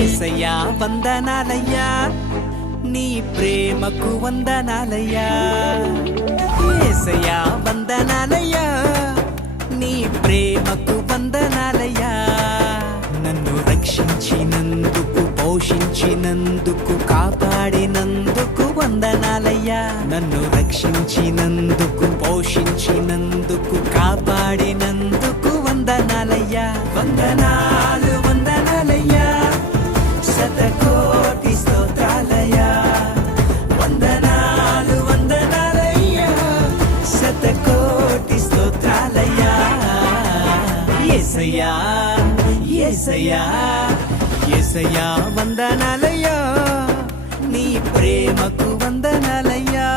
యేసయ్యా వందనాలయ్యా నీ ప్రేమకు వందనాలయ్యా యేసయ్యా వందనాలయ్యా నీ ప్రేమకు వందనాలయ్యా నన్ను రక్షించినందుకు పోషించినందుకు కాపాడినందుకు వందనాలయ్యా నన్ను రక్షించినందుకు పోషించినందుకు కాపాడినందుకు వందనాలయ్యా వందనాలు వందనాలయ్యా శతకోటి స్తోత్రాలయ్యా వందనాలు వందనాలయ్యా శతకోటి స్తోత్రాలయ్యా యేసయ్యా యేసయ్యా యేసయ్యా వందనాలయ్యా నీ ప్రేమకు వందనాలయ్యా